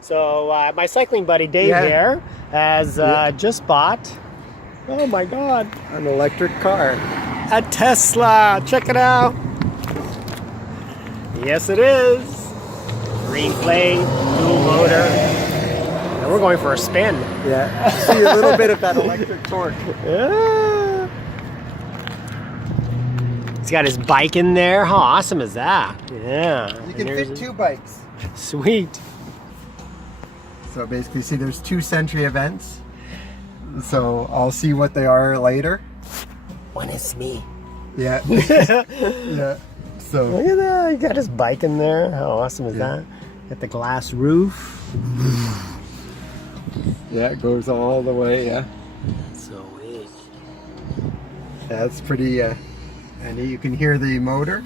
So my cycling buddy Dave here has just bought, oh my God, an electric car. a Tesla. Check it out. Yes, it is. Green plate, dual motor. And we're going for a spin. Yeah, see a little bit of that electric torque. Yeah. He's got his bike in there. How awesome is that? Yeah. You can fit 2 bikes. Sweet. So basically, see, there's 2 Sentry events. So I'll see what they are later. One is me. Yeah. Yeah. So Look at that. He got his bike in there. How awesome is that? Got the glass roof. yeah, it goes all the way. Yeah. Sweet. That's pretty. And you can hear the motor.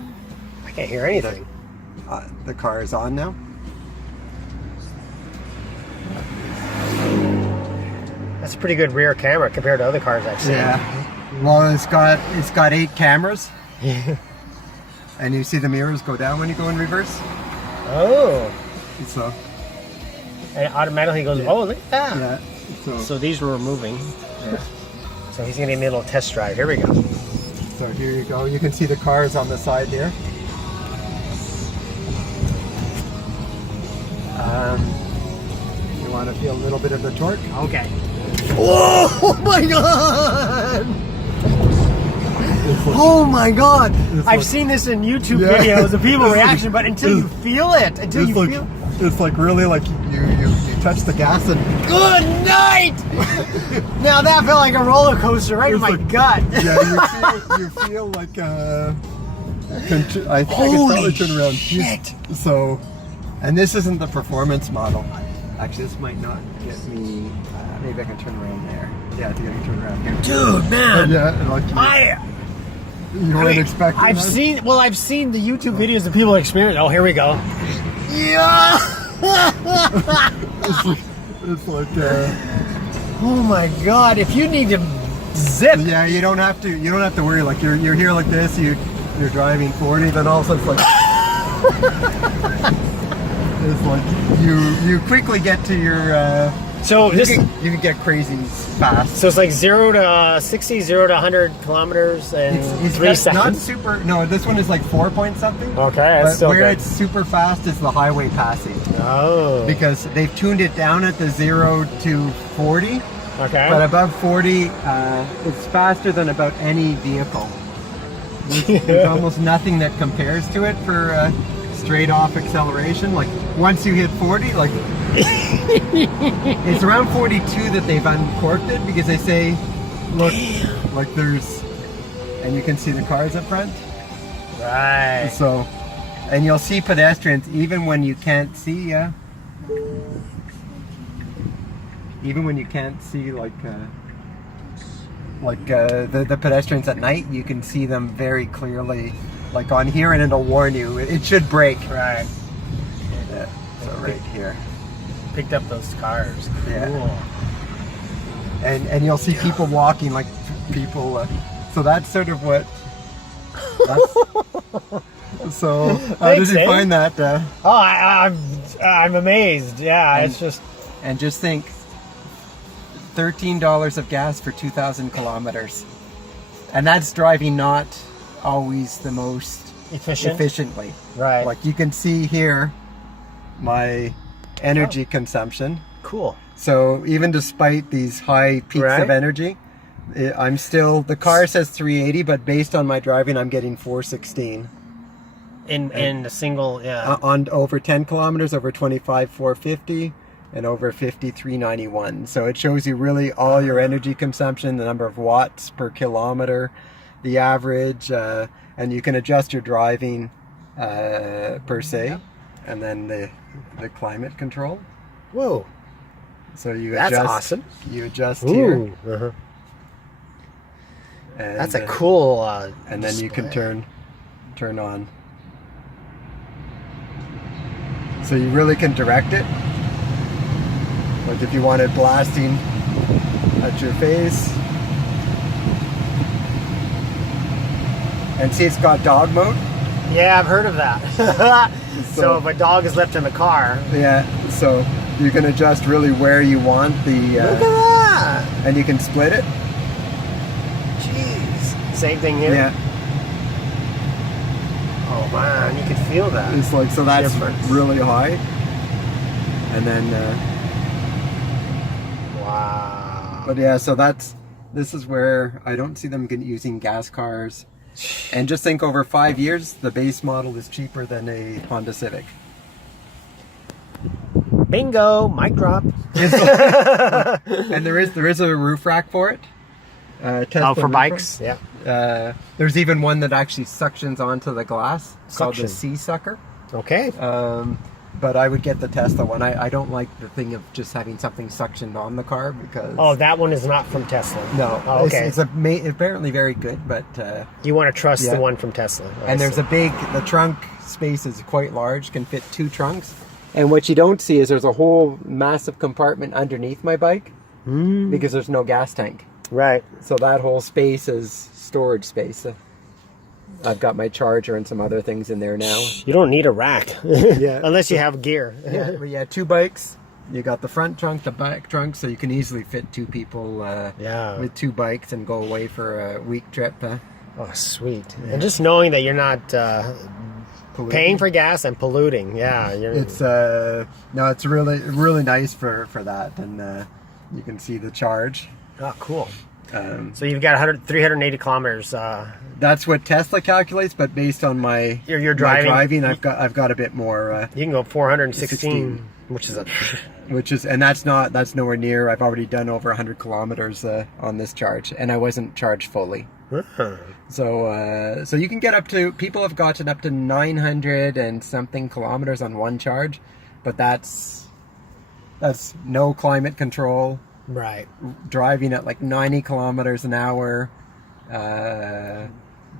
I can't hear anything. The car is on now. That's a pretty good rear camera compared to other cars I've seen. Yeah. Well, it's got 8 cameras. And you see the mirrors go down when you go in reverse. Oh. So. And it automatically goes, oh, look at that. Yeah. So these were moving. Yeah. So he's going to give me a little test drive. Here we go. So here you go. You can see the cars on the side here. You want to feel a little bit of the torque? Okay. Oh my God! Oh my God! I've seen this in YouTube videos of people reaction, but until you feel it, it's like really like you touch the gas and good night. Now that felt like a roller coaster right in my gut. Yeah, you feel like I think I can probably turn around. Shit. So, and this isn't the performance model. Actually, this might not get me. Maybe I can turn around there. Yeah, I think I can turn around here. Dude, man. Yeah, like you weren't expecting. I've seen the YouTube videos of people experience. Oh, here we go. Yeah. it's like. Oh my God! If you need to zip. Yeah, you don't have to worry. Like you're here like this. You're driving 40, then all of a sudden it's like. It's like you quickly get to your. So you can get crazy fast. So it's like 0 to 60, 0 to 100 kilometers in 3 seconds. Not super. No, this one is like 4 point something. Okay, that's still where good. it's super fast is the highway passing. Oh. Because they've tuned it down at the 0 to 40. Okay. But above 40, it's faster than about any vehicle. There's almost nothing that compares to it for straight off acceleration. Like once you hit 40, like it's around 42 that they've uncorked it because they say, look, like there's, and you can see the cars up front. Right. So, and you'll see pedestrians even when you can't see. Even when you can't see, like the pedestrians at night, you can see them very clearly. Like on here, and it'll warn you. It should brake. Right. Yeah. So right here. Picked up those cars. Cool. Yeah. And you'll see people walking, like people. So that's sort of what. That's, so how did you find that? I'm amazed. Yeah, it's just. And just think, $13 of gas for 2,000 kilometers, and that's driving not always the most efficiently. Right. Like you can see here my energy consumption. Cool. So even despite these high peaks of energy, I'm still, the car says 380, but based on my driving, I'm getting 416. In a single, on over 10 kilometers, over 25, 450. And over 50, 391. So it shows you really all your energy consumption, the number of watts per kilometer, the average, and you can adjust your driving per se, and then the climate control. Whoa. So you That's adjust. awesome. You adjust Ooh. here. Uh-huh. And, that's a cool. And then you can turn on. So you really can direct it. Like if you wanted blasting at your face. And see, it's got dog mode. Yeah, I've heard of that. So if a dog is left in the car. Yeah, so You can adjust really where you want the. Look at that! And you can split it. Jeez. Same thing here? Yeah. Oh man, you can feel that. It's like, so that's difference. really high. And then, wow. but yeah, so this is where I don't see them using gas cars. And just think, over 5 years, the base model is cheaper than a Honda Civic. Bingo, mic drop. And there is a roof rack for it. Tesla for roof bikes? rack. Yeah. There's even one that actually suctions onto the glass, called the Suction. Sea Sucker. Okay. But I would get the Tesla one. I don't like the thing of just having something suctioned on the car, because... Oh, that one is not from Tesla. No. Oh, okay. It's apparently very good, but... You want to trust yeah. the one from Tesla. And there's the trunk space is quite large, can fit 2 trunks. And what you don't see is there's a whole massive compartment underneath my bike, because there's no gas tank. Right. So that whole space is storage space. I've got my charger and some other things in there now. You don't need a rack. Yeah. Unless you have gear. Yeah, but yeah, 2 bikes. You got the front trunk, the back trunk, so you can easily fit 2 people with 2 bikes and go away for a week trip. Oh, sweet. Yeah. And just knowing that you're not paying for gas and polluting. Yeah. It's it's really nice for that, and you can see the charge. Oh, cool. So you've got 380 kilometers. That's what Tesla calculates, but based on my You're driving. my driving, I've got a bit more. You can go 416, which is and that's nowhere near. I've already done over 100 kilometers on this charge, and I wasn't charged fully. So you can get up to, people have gotten up to 900 and something kilometers on one charge, but that's no climate control. Right. Driving at like 90 kilometers an hour,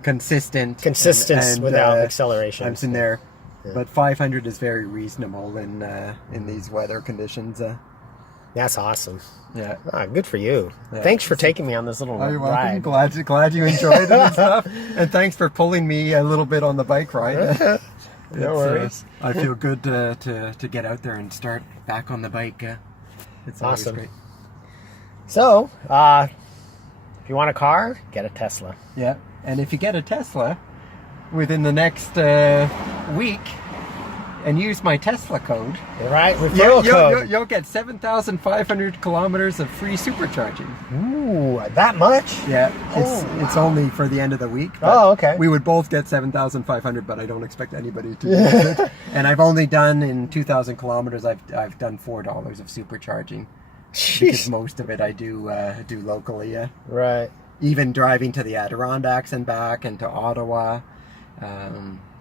consistent and without acceleration. I'm in there, but 500 is very reasonable in these weather conditions. That's awesome. Yeah. Ah, good for you. Yeah. Thanks for taking me on this little You're ride. welcome. Glad you enjoyed it and stuff, and thanks for pulling me a little bit on the bike ride. No worries. I feel good to get out there and start back on the bike. It's always Awesome. great. So, if you want a car, get a Tesla. Yeah, and if you get a Tesla within the next week and use my Tesla code, right? Referral code. You'll get 7,500 kilometers of free supercharging. Ooh, that much? Yeah, it's only for the end of the week. Oh, okay. We would both get 7,500, but I don't expect anybody to use it. And I've only done, in 2,000 kilometers, I've done $4 of supercharging. Because most of it I do locally. Yeah. Right. Even driving to the Adirondacks and back, and to Ottawa.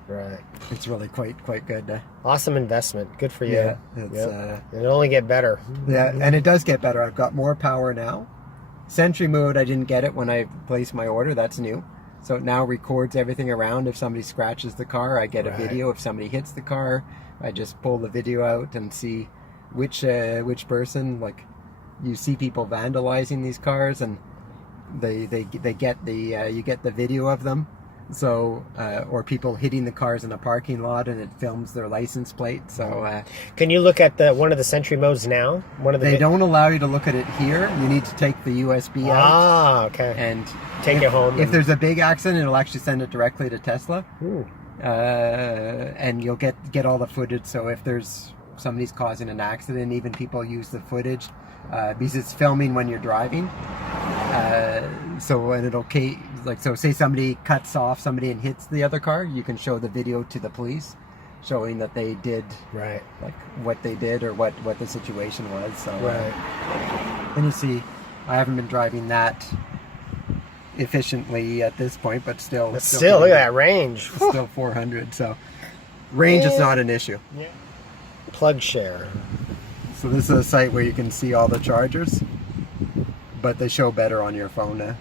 Right. It's really quite good. Awesome investment. Good for you. Yeah, it's, it'll only get better. Yeah, and it does get better. I've got more power now. Sentry mode, I didn't get it when I placed my order. That's new. So it now records everything around. If somebody scratches the car, I get a video. If somebody hits the car, I just pull the video out and see which person. Like, you see people vandalizing these cars, and they get the you get the video of them. So or people hitting the cars in a parking lot, and it films their license plate. So can you look at one of the Sentry modes now? They don't allow you to look at it here. You need to take the USB out. Ah, okay. And take it home. If there's a big accident, it'll actually send it directly to Tesla. Ooh. And you'll get all the footage. So if somebody's causing an accident, even people use the footage because it's filming when you're driving. So and it'll say somebody cuts off somebody and hits the other car, you can show the video to the police, showing that they did like what they did or what the situation was. So and you see, I haven't been driving that efficiently at this point, but still look at that range. It's still 400, so range is not an issue. Yeah. Plug share. So this is a site where you can see all the chargers, but they show better on your phone now.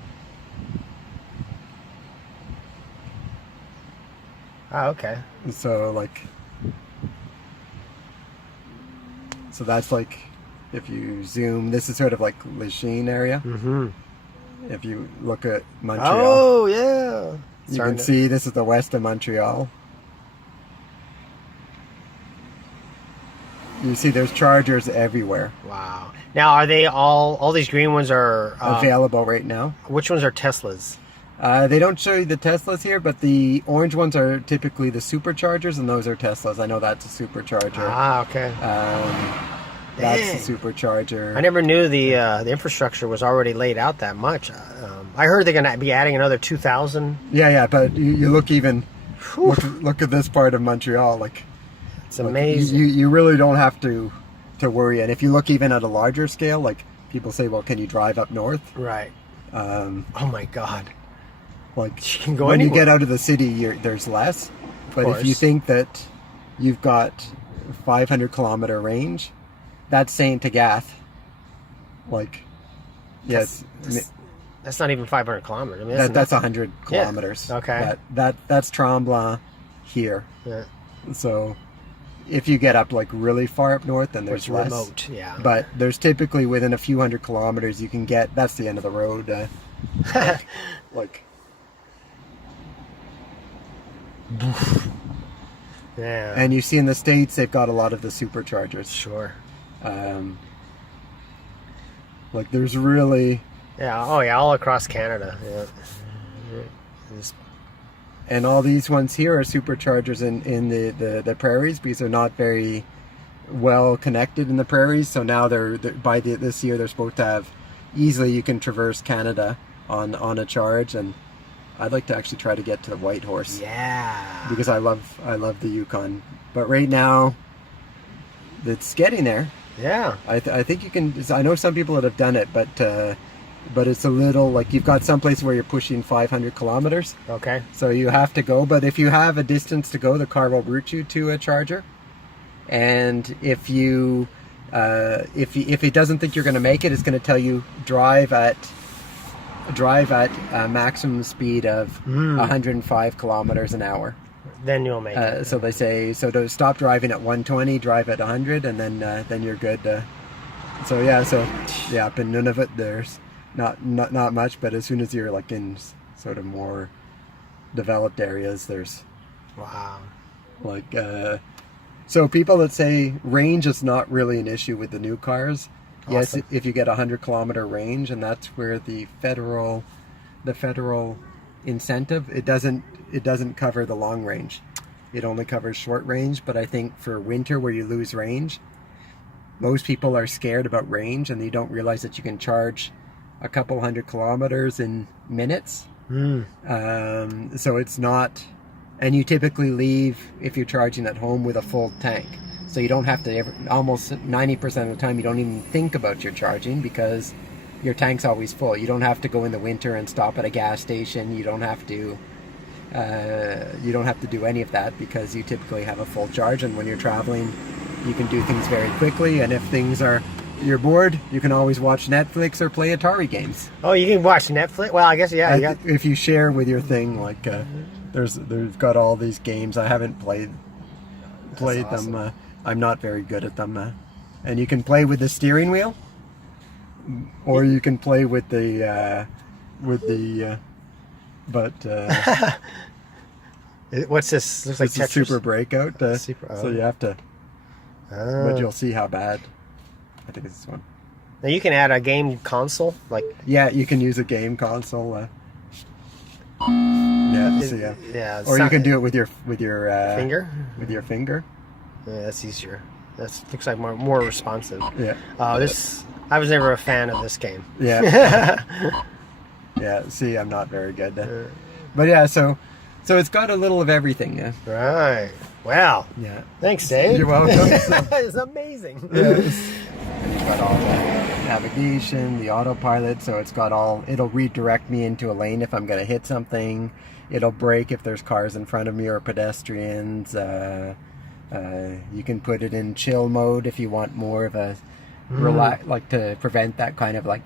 Oh, okay. So that's like, if you zoom, this is sort of like Lachine area. Mm-hmm. If you look at Montreal. Oh, yeah. You can see this is the west of Montreal. You see, there's chargers everywhere. Wow. Now, are they all these green ones are Available right now. Which ones are Teslas? They don't show you the Teslas here, but the orange ones are typically the Superchargers, and those are Teslas. I know that's a Supercharger. Ah, okay. That's the Supercharger. I never knew the infrastructure was already laid out that much. I heard they're going to be adding another 2,000. Yeah, but you look even... Look at this part of Montreal. Like, it's amazing. You really don't have to worry. And if you look even at a larger scale, like people say, well, can you drive up north? Right. Oh my God. Like you can go when anywhere. you get out of the city, there's less. But if you think that you've got 500-kilometer range, that's Saint Agath. Like, yes. That's not even 500 kilometers. I mean, that's 100 kilometers. Yeah. Okay. That's Tremblant here. Yeah. So if you get up like really far up north, then there's less. Remote, yeah. But there's typically within a few hundred kilometers you can get. That's the end of the road. Like. Yeah. And you see in the States they've got a lot of the superchargers. Sure. Like there's really. Yeah. Oh yeah. All across Canada. Yeah. And all these ones here are superchargers in the prairies because they're not very well connected in the prairies. So now this year they're supposed to have easily you can traverse Canada on a charge, and I'd like to actually try to get to the Whitehorse. Yeah. Because I love the Yukon, but right now it's getting there. Yeah. I think you can. I know some people that have done it, but it's a little like you've got some place where you're pushing 500 kilometers. Okay. So you have to go, but if you have a distance to go, the car will route you to a charger. And if it doesn't think you're going to make it, it's going to tell you drive at a maximum speed of 105 kilometers an hour. Then you'll make it. So they say to stop driving at 120, drive at 100, and then you're good. But in Nunavut there's not much, but as soon as you're like in sort of more developed areas, there's like so people that say range is not really an issue with the new cars. Awesome. Yes, if you get 100-kilometer range, and that's where the federal incentive, it doesn't cover the long range. It only covers short range. But I think for winter where you lose range, most people are scared about range, and they don't realize that you can charge a couple 100 kilometers in minutes. So it's not, and you typically leave if you're charging at home with a full tank. So you don't have to almost 90% of the time you don't even think about your charging because your tank's always full. You don't have to go in the winter and stop at a gas station. You don't have to do any of that because you typically have a full charge. And when you're traveling, you can do things very quickly. And if you're bored, you can always watch Netflix or play Atari games. Oh, you can watch Netflix? Well, I guess, yeah. If you share with your thing, like they've got all these games. I haven't played awesome. Them. I'm not very good at them. And you can play with the steering wheel, or you can play with the what's this? Looks like it's a Super Breakout. So you have to, but you'll see how bad. I think it's this one. Now you can add a game console, like you can use a game console. Or you can do it with your finger. With your finger. Yeah, that's easier. That looks like more responsive. Yeah. I was never a fan of this game. Yeah. Yeah. See, I'm not very good. But yeah, so it's got a little of everything. Yeah. Right. Wow. Yeah. Thanks, Dave. You're welcome. It's amazing. Yes. And you've got all the navigation, the autopilot, so it'll redirect me into a lane if I'm going to hit something. It'll brake if there's cars in front of me or pedestrians. You can put it in chill mode if you want more of a like to prevent that kind of like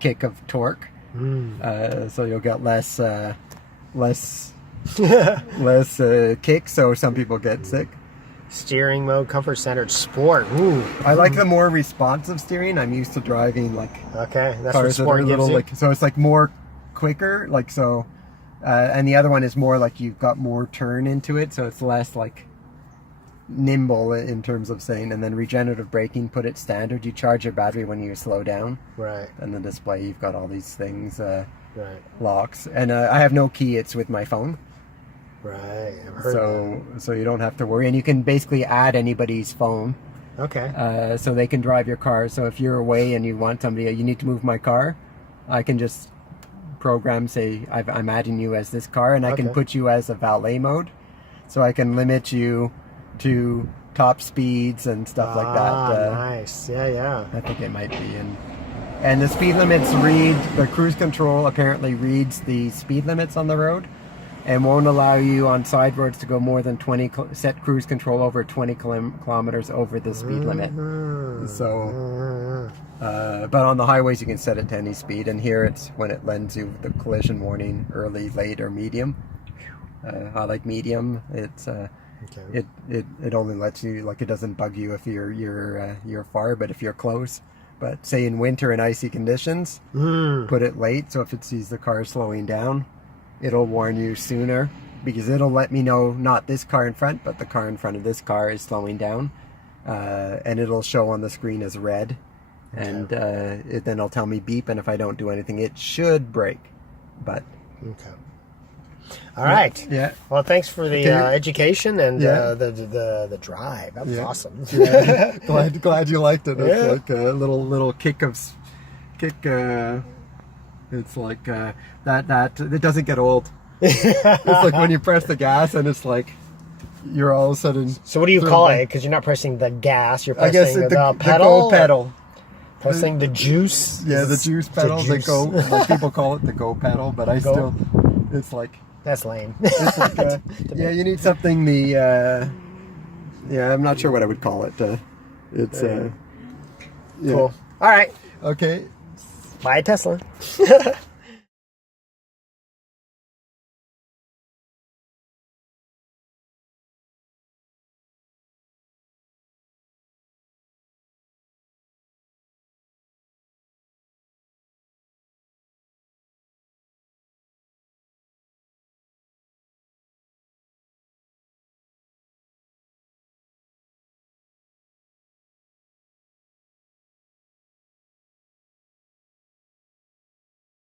kick of torque. So you'll get less kick, so some people get sick. Steering mode, comfort centered, sport. Ooh. I like the more responsive steering. I'm used to driving like that's cars what sport that are gives you. like, so it's like more quicker, like so. And the other one is more like you've got more turn into it, so it's less like nimble in terms of saying. And then regenerative braking, put it standard. You charge your battery when you slow down. Right. And the display, you've got all these things, Right. locks. And I have no key. It's with my phone. Right. I've heard that. So you don't have to worry. And you can basically add anybody's phone. Okay. So they can drive your car. So if you're away and you want somebody, you need to move my car, I can just program, say, I'm adding you as this car, and I can put you as a valet mode. So I can limit you to top speeds and stuff like that. Nice. Yeah. I think it might be. And the speed limits the cruise control apparently reads the speed limits on the road and won't allow you on side roads to go more than set cruise control over 20 kilometers over the speed limit. So, but on the highways you can set it to any speed, and here it's when it lends you the collision warning, early, late, or medium. I like medium. It's it only lets you, like, it doesn't bug you if you're far, but if you're close. But say in winter and icy conditions, put it late. So if it sees the car slowing down, it'll warn you sooner, because it'll let me know not this car in front, but the car in front of this car is slowing down, and it'll show on the screen as red, and then it'll tell me beep, and if I don't do anything, it should brake. But all right. Yeah. Well, thanks for the education and the drive. That was awesome. Yeah. glad you liked it. It's like a little kick. It's like that it doesn't get old. It's like when you press the gas and it's like you're all of a sudden. So what do you call it? Because you're not pressing the gas, you're pressing the pedal. The go pedal. Pressing the juice. Yeah, the juice pedal. The go. Like people call it the go pedal, but it's like. That's lame. It's like, you need something. I'm not sure what I would call it. It's cool. All right. Okay. Buy a Tesla.